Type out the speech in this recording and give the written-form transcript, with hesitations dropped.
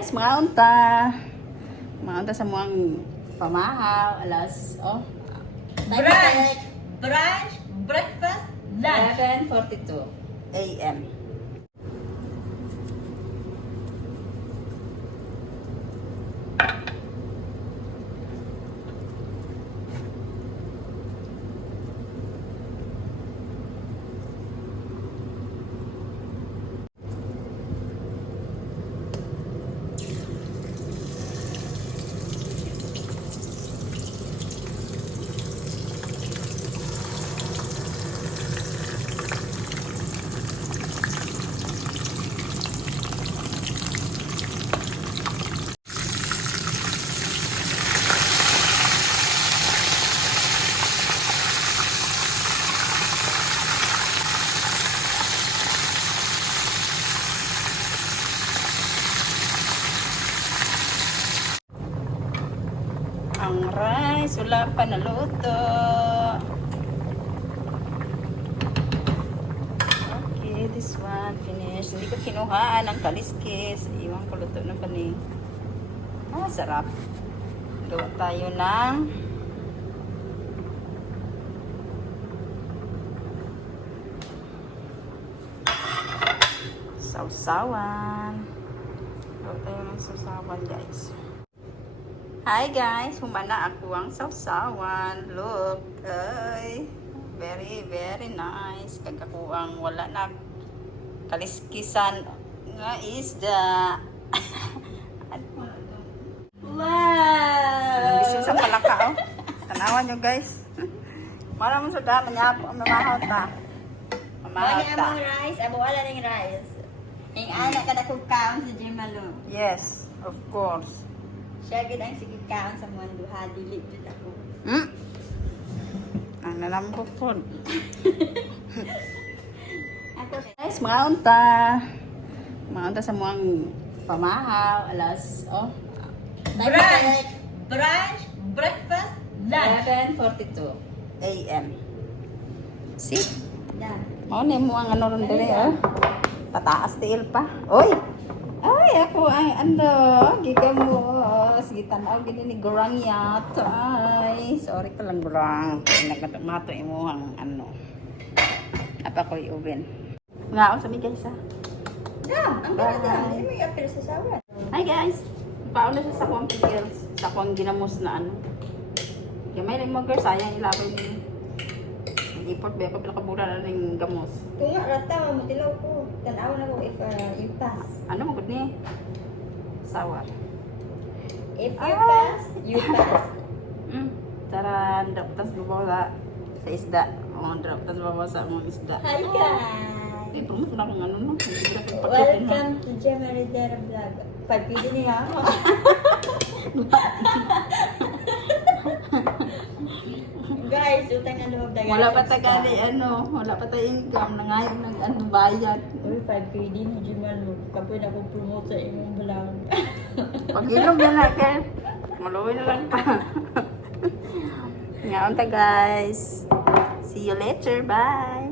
Guys, mga unta. Mga unta sa mga pamahaw. Alas, Brunch, breakfast, lunch. 11:42 a.m. Ang rice, wala pa naluto. Okay, this one finished. Hindi ko kinuhaan ang kaliskis. Iwan ko luto na pa ni. Sarap. Gawa tayo ng sausawan. Gawa tayo ng sausawan, guys. Hi guys, humana ako ang sausawan. Look, ay, very nice. Kagakuang wala na kaliskisan nga isda. Wow! Bisyo sa palaka, oh. Tanawan nyo guys. Maraming sa dama niya po, mamahot ta. Mamahot Bani ta. among rice, abo wala ning rice. Ing anak kada kong kaon sa Jimalo. Yes, of course. Siya gid ang sige kaon sa mga duha dili jud ako. Ang nalambot po. Ako Guys, mga unta. Mga unta sa mga pamahaw. Alas, brunch, breakfast, lunch. 11:42 a.m. See? Da. Mao ni mo ang ano ron dili, oh. Pataas tiil pa. Oy. Ay, ako ay ano, gigamos. Gitanaw gini ni Gurang yat. Ay, sorry ka lang Gurang. Nagmato imo ang ano. Apa ko i-oven. Nga sa mi guys ha. Da, ang ganda. Hindi mo yapil sa sawan. Hi guys. Pauna sa sakwang pills. Sakwang ginamos na ano. Kaya may rin mo girl, sayang ilabay ni import ba ako pala kabura na ng gamos. Kung nga rata mo tilaw ko. Tanaw na ko if you pass. Ano mo gud ni? Sour. If you pass, you pass. Taran, dapat babawa sa isda. Dapat babawa sa mga isda. Hi guys. Eh, promote na kung ano no. Hindi na kung pakitin mo. Welcome to Jemaridera Vlog. Pagpili niya ako. Guys, utang na loob na Wala pa tagali ano, wala pa tayo income na ngayon ng ano bayad. Uy, 5KD na Jemalo. Kapoy na ko promote sa imong vlog. Pag ilog yan na kayo. Maluwi na lang pa. Ngayon ta guys. See you later. Bye.